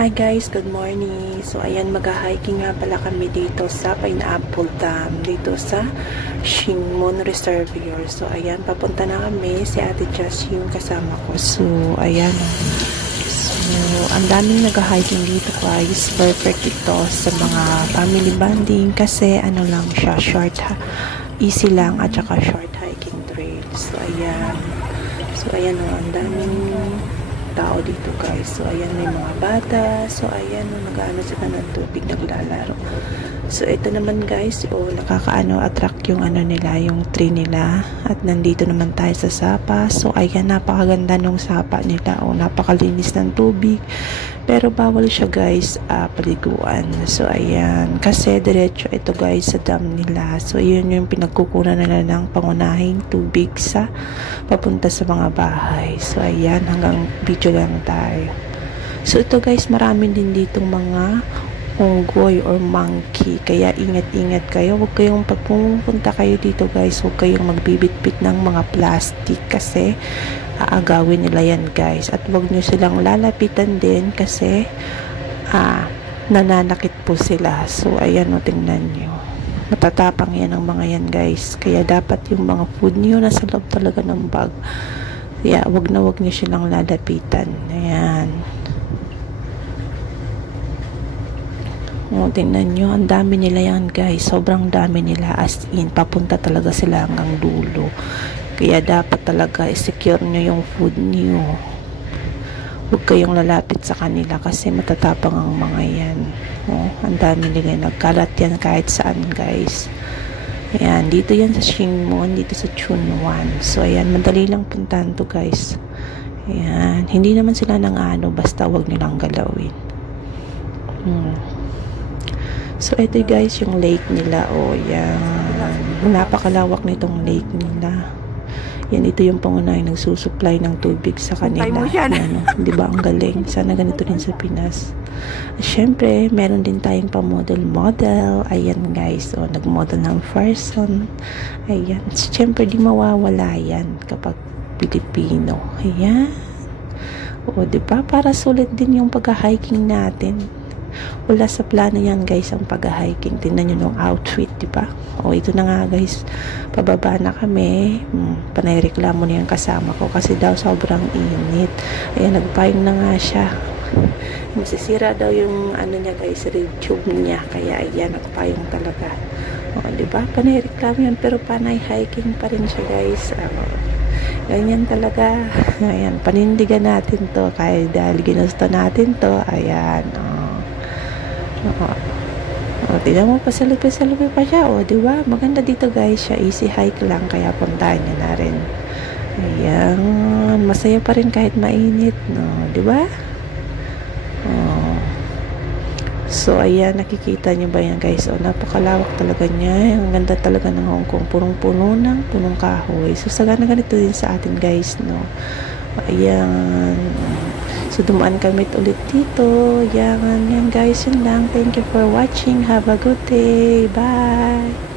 Hi guys, good morning. So ayan, mag-hiking nga pala kami dito sa Pineapple Dam, dito sa Shingmon Reservoir. So ayan, papunta na kami. Si Ate Jess yung kasama ko. So ayan. So ang daming nag-hiking dito guys. Perfect ito sa mga family bonding kasi ano lang siya, easy lang at saka short hiking trail. So ayan. So ayan o, ang daming tao dito guys. So ayan, may mga bata. So ayan, nag-ano sila ng tubig, naglalaro. So ito naman guys, nakakaano-attract yung ano nila, yung tree nila. At nandito naman tayo sa sapa. So ayan, napakaganda nung sapa nila. Napakalinis ng tubig. Pero bawal siya guys, paliguan. So ayan, kasi diretso ito guys sa dam nila. So yun yung pinagkukunan nila ng pangunahing tubig sa papunta sa mga bahay. So ayan, hanggang video lang tayo. So ito guys, marami din ditong mga unggoy or monkey. Kaya ingat-ingat kayo. Huwag kayong pagpupunta kayo dito guys, huwag kayong magbibit-bit ng mga plastic kasi aagawin nila yan guys. At huwag nyo silang lalapitan din kasi nananakit po sila. So ayan o, tingnan nyo. Matatapang yan ang mga yan guys. Kaya dapat yung mga food nyo nasa loob talaga ng bag. Kaya wag nyo silang lalapitan. Ayan. O, tingnan nyo, ang dami nila yan guys. Sobrang dami nila, as in, papunta talaga sila hanggang dulo. Kaya dapat talaga i-secure nyo yung food nyo. Huwag kayong lalapit sa kanila kasi matatapang ang mga yan. O, ang dami nila, nagkalat yan kahit saan guys. Ayan, dito yan sa Shingmon, dito sa Chunwan. So ayan, madali lang puntahan to guys. Ayan, hindi naman sila nang basta huwag nilang galawin. So, ito guys, yung lake nila. O, yan. Napakalawak nitong lake nila. Yan, ito yung pangunahing nagsusupply ng tubig sa kanila. Yan, di ba? Ang galing. Sana ganito din sa Pinas. Siyempre, meron din tayong pa-model. Ayan guys. O, nag-model ng person. Ayan. Siyempre, di mawawala yan kapag Pilipino. Ayan. O, di ba? Para sulit din yung pag-hiking natin. Wala sa plano yan guys ang pag-hiking. Tingnan nyo yung outfit, diba? O ito na nga guys, pababa na kami. Panay-reklamo na yung kasama ko kasi daw sobrang init. Ayan, nagpayong na nga siya. Masisira daw yung ano niya guys, rib tube niya. Kaya ayan, nagpayong talaga. O diba? Panay-reklamo yan pero panay-hiking pa rin siya guys. Ganyan talaga. Ayan, panindigan natin to kahit dahil ginusto natin to. Ayan, tignan mo, pasalupi pa siya. O, diba? Maganda dito guys siya. Easy hike lang. Kaya puntahan nyo na rin. Ayan. Masaya pa rin kahit mainit. No? Diba? So, ayan. Nakikita nyo ba yan guys? O, napakalawak talaga niya. Ang ganda talaga ng Hong Kong. Punong-puno ng punong kahoy. So, sagana ganito din sa atin guys. No? Ayan. So, dumaan kami ulit dito. Yan guys, yun lang. Thank you for watching. Have a good day. Bye!